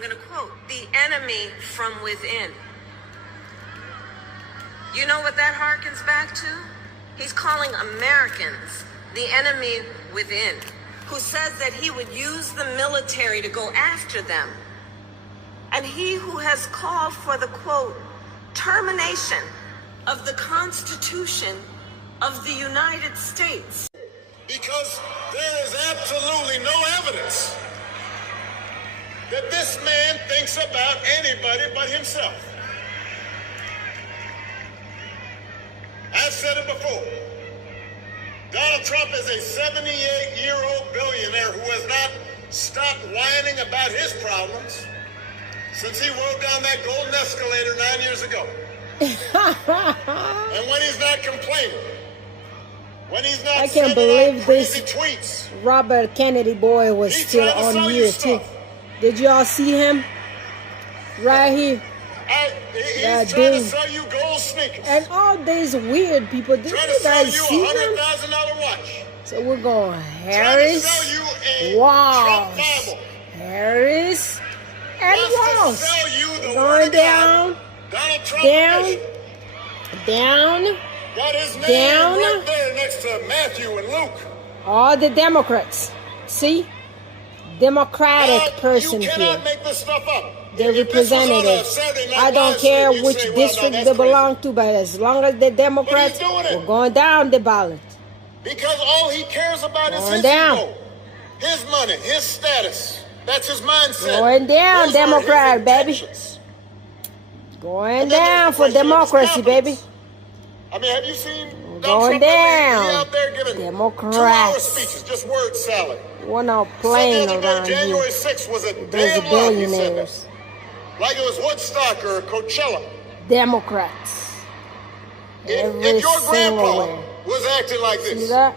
I'm going to quote, the enemy from within. You know what that harkens back to? He's calling Americans the enemy within, who says that he would use the military to go after them. And he who has called for the, quote, termination of the Constitution of the United States. Because there is absolutely no evidence that this man thinks about anybody but himself. I've said it before. Donald Trump is a 78-year-old billionaire who has not stopped whining about his problems since he rode down that golden escalator 9 years ago. And when he's not complaining, when he's not I can't believe this tweets, Robert Kennedy boy was still on here too. Did y'all see him? Right here. He's trying to sell you gold sneakers. And all these weird people. Did you guys see them? $100,000 watch. So we're going Harris, Walls, Harris, and Walls. Going down, down, down, got his name down. right there next to Matthew and Luke. All the Democrats. See? Democratic person you here. cannot make this stuff up. The representatives. I don't care which district they belong to, but as long as they're Democrats, we're going down the ballot. Because all he cares about is his down. ego, his money, his status. That's his mindset. Going down, Those are Democrat, his baby. intentions. Going down for democracy, baby. I mean, have you seen Going Trump? He down. out there giving 2-hour Democrats. speeches, just word salad. We're not playing So the other around day, January here. 6th was a Those damn are lie, he said that. billionaires. Like it was Woodstock or Coachella. Democrats. Every If your single grandpa way. was acting like See this, that?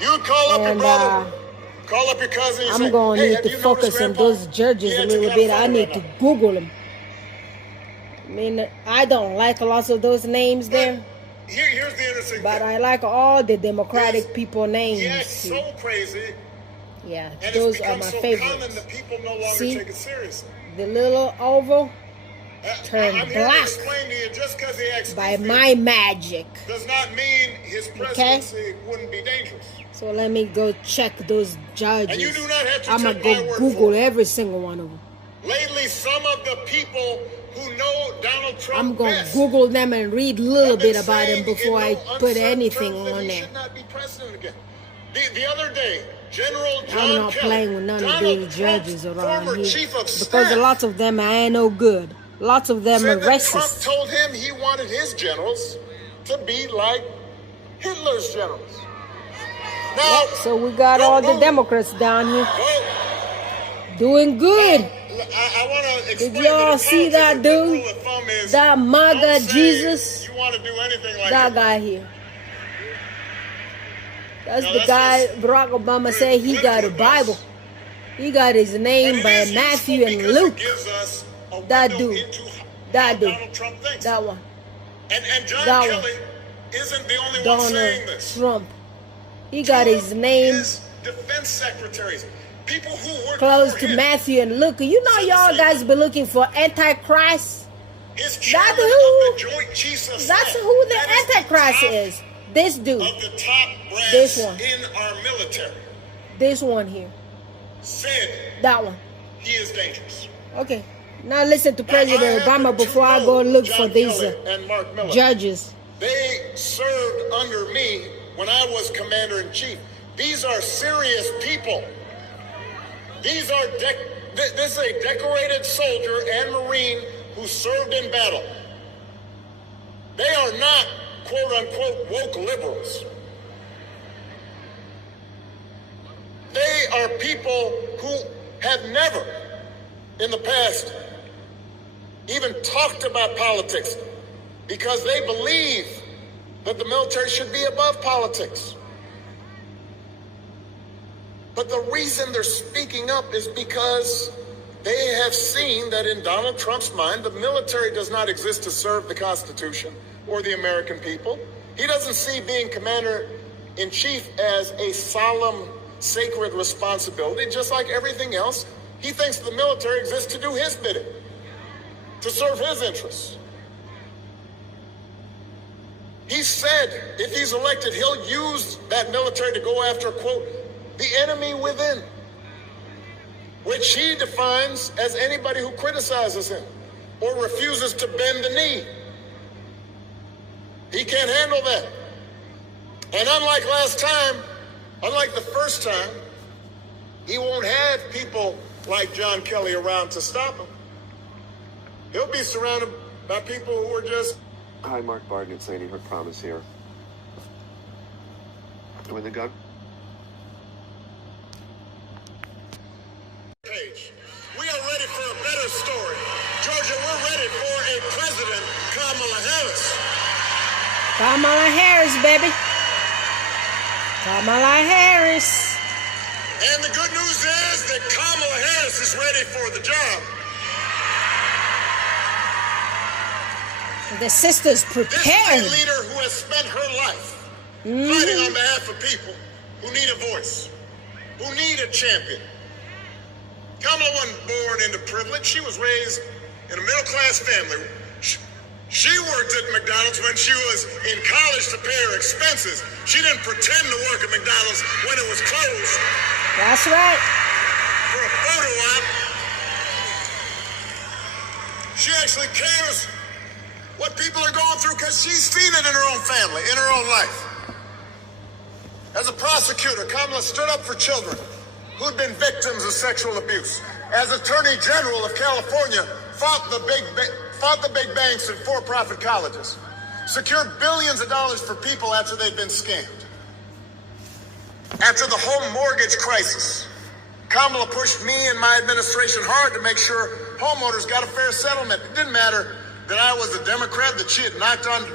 you'd call up your And brother, call up your cousin, and I'm say, going hey, to have need to you noticed focus on Grandpa? those judges He a acting little kinda bit. I funny need right to now. Google them. I mean, I don't like lots of those names there, Here's the interesting but thing. I like all the Democratic people names. He acts so crazy, Yeah, and those it's are become my so common favorites. that people no longer See? take it seriously. The little oval turned I'm here to black explain to you, just because he acts by goofy my magic. does not mean his presidency wouldn't be dangerous. So let me go check those judges. And you do not have to I'm take gonna my go word Google for it. every single one of them. Lately, some of the people who know Donald Trump I'm gonna best Google them and read a little have been bit about them saying in before no I put uncertain anything terms that on he there. should not be president again. The other day, General John I'm not Kelly, playing with none of Donald these Trump's judges around former here chief of because staff, lots of them ain't no good. Lots of them are said that Trump racist. told him he wanted his generals to be like Hitler's generals. Now, So we got all the Democrats down here doing good. I want to explain Did y'all that see in that politics, the dude? rule of thumb is That MAGA don't say Jesus? You want to do anything like That him. guy here. That's No, the that's guy just Barack Obama said he got a Bible. He got his name And by it is Matthew useful and because Luke. it gives us a That window dude. into That how dude. Donald Trump thinks. That one. And John that Kelly isn't the only one Donald saying this. Trump. He got his name His defense secretaries, people who work close for to him, Matthew and Luke. You know y'all guys be looking for Antichrist? his chairman who- of the Joint Chiefs of That's Staff. who the That is the Antichrist top is. This dude. Of the top brass This one. in our military This one here. said That one. he is dangerous. Okay. Now listen to I President happen Obama to before I know go look John for these Kelly and Mark Miller. judges. They served under me when I was commander-in-chief. These are serious people. These are this is a decorated soldier and Marine who served in battle. They are not quote-unquote woke liberals. They are people who have never in the past even talked about politics because they believe that the military should be above politics. But the reason they're speaking up is because they have seen that in Donald Trump's mind, the military does not exist to serve the Constitution or the American people. He doesn't see being commander-in-chief as a solemn, sacred responsibility. Just like everything else, He thinks the military exists to do his bidding, to serve his interests. He said if he's elected, he'll use that military to go after, quote, the enemy within, which he defines as anybody who criticizes him or refuses to bend the knee. He can't handle that. And unlike last time, unlike the first time, he won't have people like John Kelly around to stop him. He'll be surrounded by people who are just... Hi, Mark Barden, it's Lady Hook Promise here. When the gun... Page. We are ready for a better story. Georgia, we're ready for a President Kamala Harris. Kamala Harris, baby. Kamala Harris. And the good news is that Kamala Harris is ready for the job. The sister's prepared. This is a leader who has spent her life fighting on behalf of people who need a voice, who need a champion. Kamala wasn't born into privilege. She was raised in a middle-class family. She worked at McDonald's when she was in college to pay her expenses. She didn't pretend to work at McDonald's when it was closed. That's right. For a photo op. She actually cares what people are going through because she's seen it in her own family, in her own life. As a prosecutor, Kamala stood up for children who'd been victims of sexual abuse. As Attorney General of California, fought the big banks and for-profit colleges, secured billions of dollars for people after they'd been scammed. After the home mortgage crisis, Kamala pushed me and my administration hard to make sure homeowners got a fair settlement. It didn't matter that I was a Democrat, that she had knocked on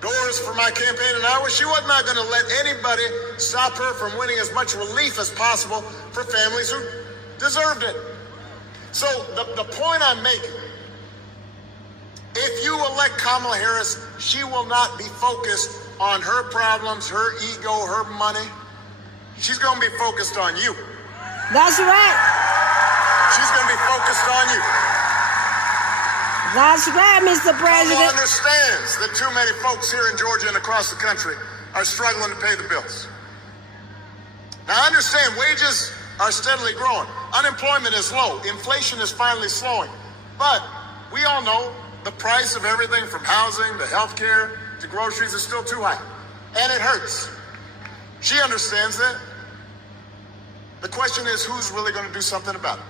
doors for my campaign in Iowa. She was not going to let anybody stop her from winning as much relief as possible for families who deserved it. So the point I'm making, if you elect Kamala Harris, she will not be focused on her problems, her ego, her money. She's going to be focused on you. That's right. She's going to be focused on you. That's right, Mr. President. Kamala understands that too many folks here in Georgia and across the country are struggling to pay the bills. Now, I understand wages are steadily growing. Unemployment is low. Inflation is finally slowing. But we all know the price of everything from housing to healthcare to groceries is still too high. And it hurts. She understands that. The question is, who's really going to do something about it?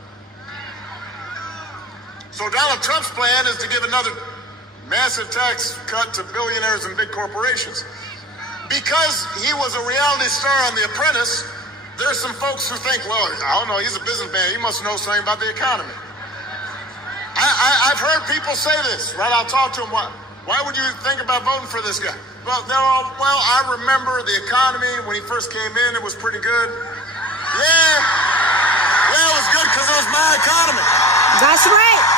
So Donald Trump's plan is to give another massive tax cut to billionaires and big corporations. Because he was a reality star on The Apprentice, there's some folks who think, well, I don't know, he's a businessman. He must know something about the economy. I've heard people say this, right? I'll talk to them. Why would you think about voting for this guy? Well, I remember the economy when he first came in, it was pretty good. Yeah, it was good because it was my economy. That's right.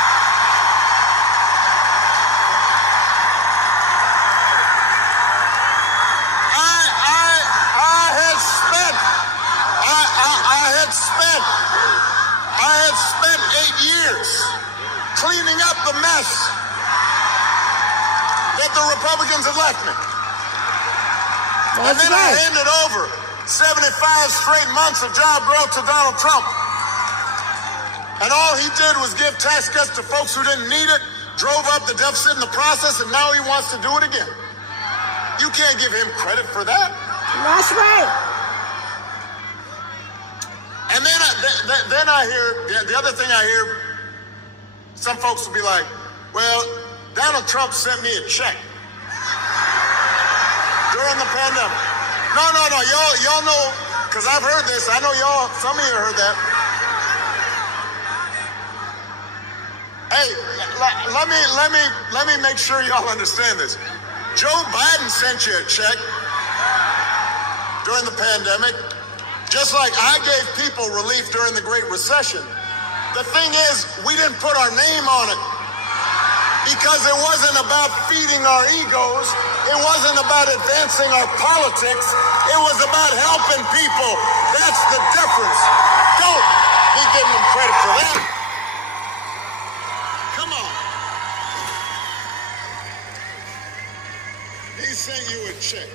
I had spent 8 years cleaning up the mess that the Republicans had left me. And then I handed over 75 straight months of job growth to Donald Trump. And all he did was give tax cuts to folks who didn't need it, drove up the deficit in the process, and now he wants to do it again. You can't give him credit for that. That's right. And then I hear, the other thing I hear, some folks will be like, well, Donald Trump sent me a check during the pandemic. No, y'all know, because I've heard this. I know y'all, some of you heard that. Hey, let me make sure y'all understand this. Joe Biden sent you a check during the pandemic, just like I gave people relief during the Great Recession. The thing is, we didn't put our name on it because it wasn't about feeding our egos. It wasn't about advancing our politics. It was about helping people. That's the difference. He giving him credit for that. Come on. He sent you a check.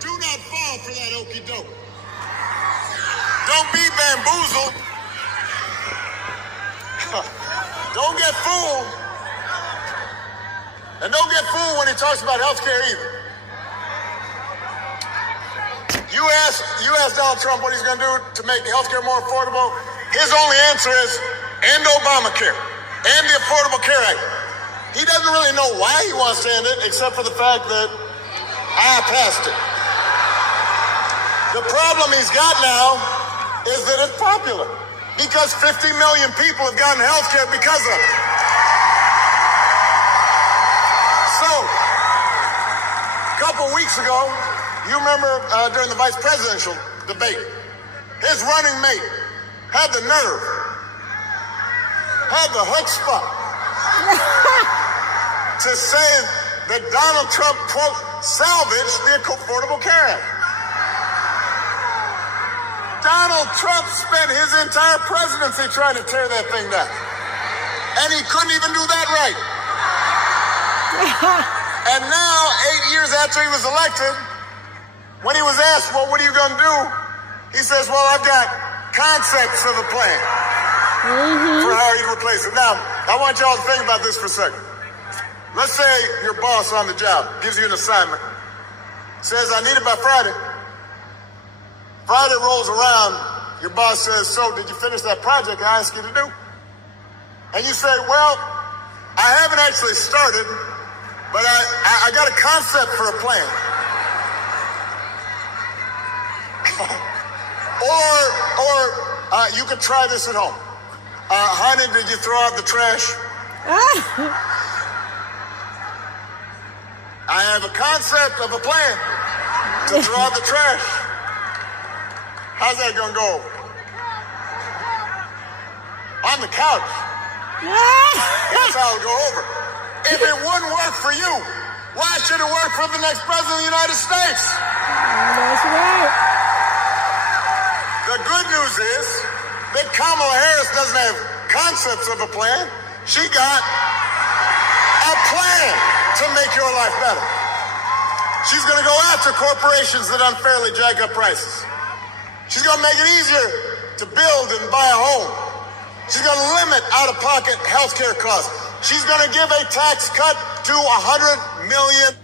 Do not fall for that okie doke. Don't be bamboozled. Don't get fooled. And don't get fooled when he talks about health care either. You ask Donald Trump what he's going to do to make health care more affordable. His only answer is end Obamacare and the Affordable Care Act. He doesn't really know why he wants to end it, except for the fact that I passed it. The problem he's got now is that it's popular because 50 million people have gotten health care because of it. So, a couple weeks ago, you remember during the vice presidential debate, his running mate had the nerve, had the chutzpah to say that Donald Trump, quote, salvaged the Affordable Care Act. Donald Trump spent his entire presidency trying to tear that thing down. And he couldn't even do that right. And now, 8 years after he was elected, when he was asked, well, what are you going to do? He says, well, I've got concepts of a plan for how you replace it. Now, I want y'all to think about this for a second. Let's say your boss on the job gives you an assignment, says, I need it by Friday. Friday rolls around, your boss says, so did you finish that project I asked you to do? And you say, well, I haven't actually started, but I got a concept for a plan. or you could try this at home. Honey, did you throw out the trash? I have a concept of a plan to throw out the trash. How's that gonna go over? On the couch. That's how it'll go over. If it wouldn't work for you, why should it work for the next president of the United States? That's right. The good news is that Kamala Harris doesn't have concepts of a plan. She got a plan to make your life better. She's gonna go after corporations that unfairly jack up prices. She's going to make it easier to build and buy a home. She's going to limit out-of-pocket health care costs. She's going to give a tax cut to 100 million.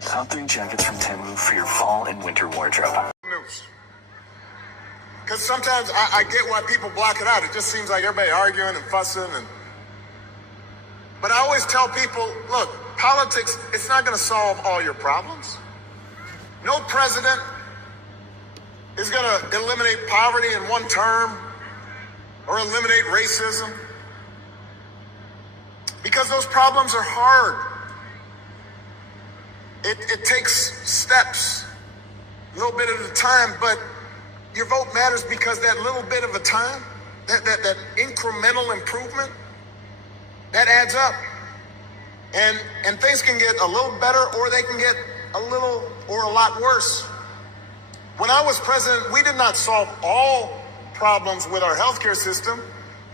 Top 3 jackets from Temu for your fall and winter wardrobe. News. Because sometimes I get why people block it out. It just seems like everybody arguing and fussing. But I always tell people, look, politics, it's not going to solve all your problems. No president is going to eliminate poverty in one term or eliminate racism, because those problems are hard. It takes steps, a little bit at a time, but your vote matters because that little bit of a time, that incremental improvement, that adds up. And things can get a little better, or they can get a little or a lot worse. When I was president, we did not solve all problems with our healthcare system,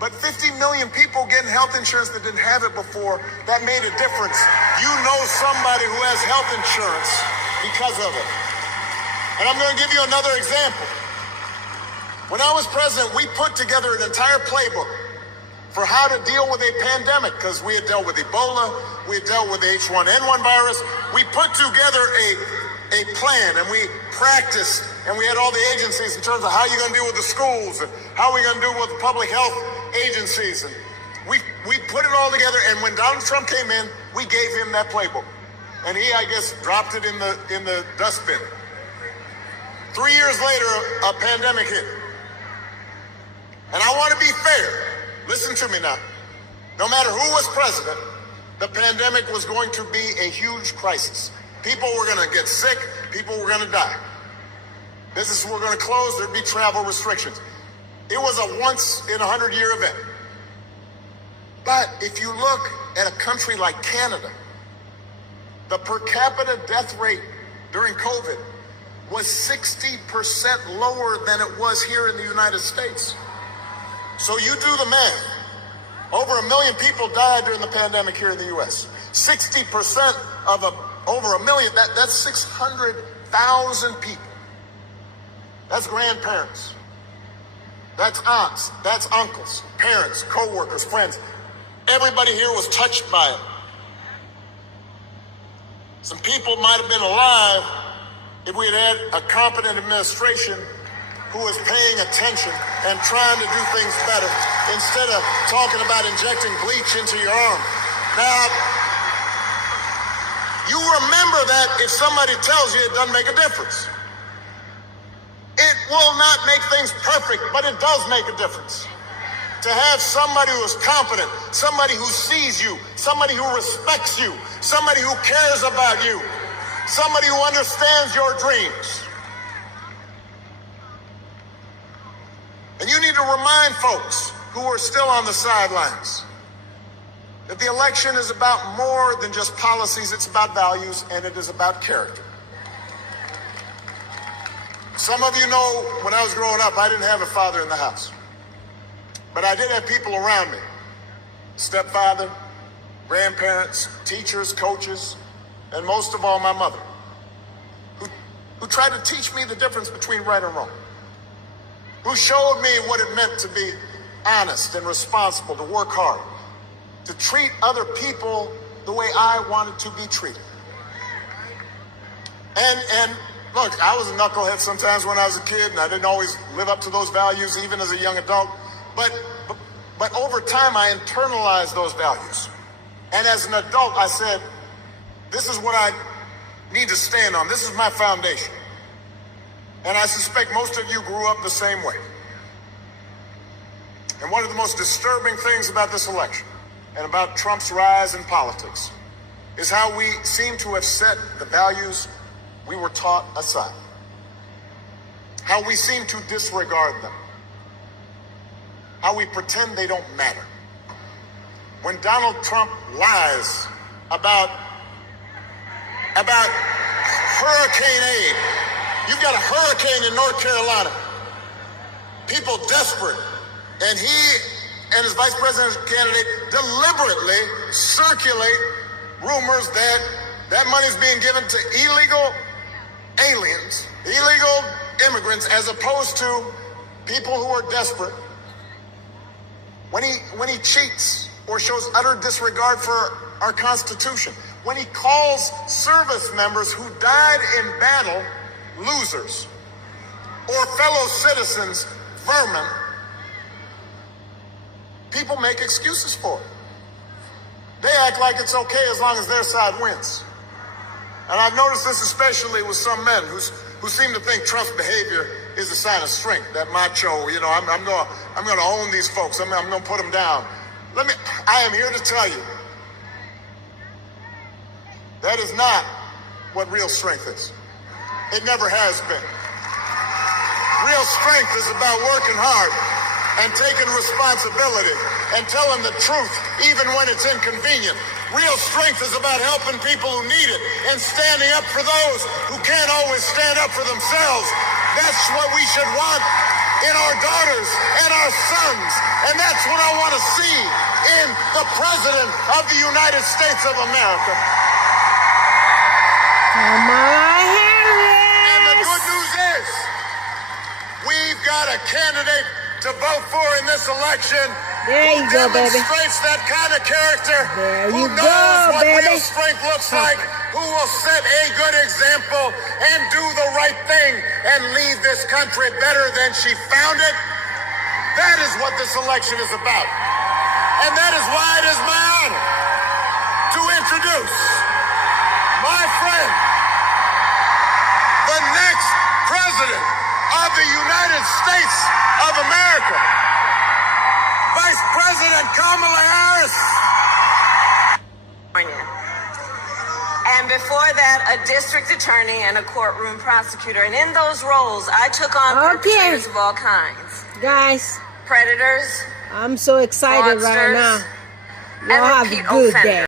but 50 million people getting health insurance that didn't have it before, that made a difference. You know somebody who has health insurance because of it. And I'm going to give you another example. When I was president, we put together an entire playbook for how to deal with a pandemic, because we had dealt with Ebola, we had dealt with the H1N1 virus. We put together a plan, and we practiced, and we had all the agencies in terms of how you're going to deal with the schools and how we're going to do with the public health agencies. And we put it all together, and when Donald Trump came in, we gave him that playbook. And he, I guess, dropped it in the dustbin. 3 years later, a pandemic hit. And I want to be fair. Listen to me now. No matter who was president, the pandemic was going to be a huge crisis. People were going to get sick. People were going to die. Businesses were going to close. There'd be travel restrictions. It was a once-in-a-100-year event. But if you look at a country like Canada, the per capita death rate during COVID was 60% lower than it was here in the United States. So you do the math. Over 1 million people died during the pandemic here in the U.S. 60% of over 1 million, that's 600,000 people. That's grandparents. That's aunts. That's uncles, parents, co-workers, friends. Everybody here was touched by it. Some people might have been alive if we had had a competent administration who was paying attention and trying to do things better instead of talking about injecting bleach into your arm. Now, you remember that if somebody tells you it doesn't make a difference. It will not make things perfect, but it does make a difference. To have somebody who is competent, somebody who sees you, somebody who respects you, somebody who cares about you, somebody who understands your dreams. And you need to remind folks who are still on the sidelines that the election is about more than just policies. It's about values, and it is about character. Some of you know when I was growing up, I didn't have a father in the house. But I did have people around me. Stepfather, grandparents, teachers, coaches, and most of all, my mother, who tried to teach me the difference between right and wrong, who showed me what it meant to be honest and responsible, to work hard, to treat other people the way I wanted to be treated. And look, I was a knucklehead sometimes when I was a kid, and I didn't always live up to those values, even as a young adult. But over time, I internalized those values. And as an adult, I said, this is what I need to stand on. This is my foundation. And I suspect most of you grew up the same way. And one of the most disturbing things about this election and about Trump's rise in politics is how we seem to have set the values we were taught aside. How we seem to disregard them. How we pretend they don't matter. When Donald Trump lies about hurricane aid, you've got a hurricane in North Carolina, people desperate, and he and his vice presidential candidate deliberately circulate rumors that money is being given to illegal aliens, illegal immigrants, as opposed to people who are desperate. When he cheats or shows utter disregard for our Constitution, when he calls service members who died in battle losers, or fellow citizens vermin, people make excuses for it. They act like it's okay as long as their side wins. And I've noticed this especially with some men who seem to think Trump's behavior is a sign of strength. That macho, I'm going to own these folks. I'm going to put them down. I am here to tell you, that is not what real strength is. It never has been. Real strength is about working hard and taking responsibility and telling the truth even when it's inconvenient. Real strength is about helping people who need it and standing up for those who can't always stand up for themselves. That's what we should want in our daughters and our sons. And that's what I want to see in the President of the United States of America. Kamala Harris. And the good news is, we've got a candidate to vote for in this election. There you go, baby. Demonstrates that kind of character. There you who knows go, what baby. real strength looks like, who will set a good example and do the right thing and leave this country better than she found it. That is what this election is about. And that is why it is my honor to introduce my friend, the next President of the United States of America, Vice President Kamala Harris. And before that, a district attorney and a courtroom prosecutor. And in those roles, I took on perpetrators of all kinds. Guys, Predators, I'm so excited right now. fraudsters, Y'all and have a repeat good offenders. day.